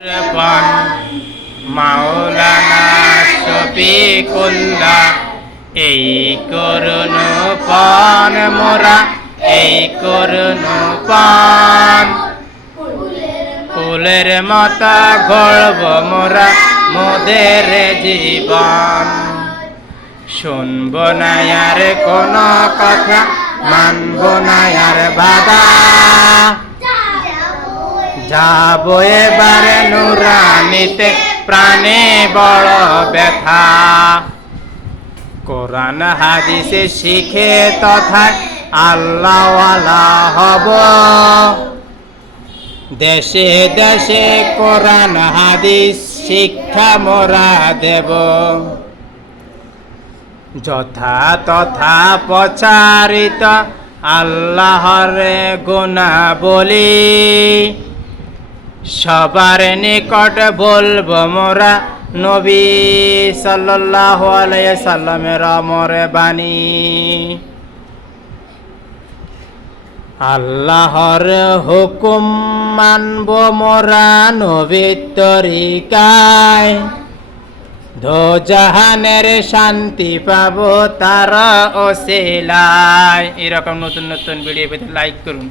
পান মাওলানা শফিকুল্লাহ এই করুণ পান মোরা এই করুণ পান ফুলের মাতা গড়ব মোরা মোদের জীবন শুনব না আর কোন কথা মানব না আর বাধা যাব এবারে নুরানিতে প্রাণে বড় ব্যথা কোরআন হাদিসে শিখে তথা আল্লাহওয়ালা হব দেশে দেশে কোরআন হাদিস শিক্ষা মোরা দেব যথা তথা প্রচারিত আল্লাহর গুণাবলী সবার নিকট বলবো মোরা নবী সাল্লাল্লাহু আলাইহি সাল্লামের অমর বাণী আল্লাহর হুকুম মানব মোরা নবীর তরিকায় দোজাহানের শান্তি পাবো তার ওসিলায়। এরকম নতুন নতুন ভিডিও পেতে লাইক করুন।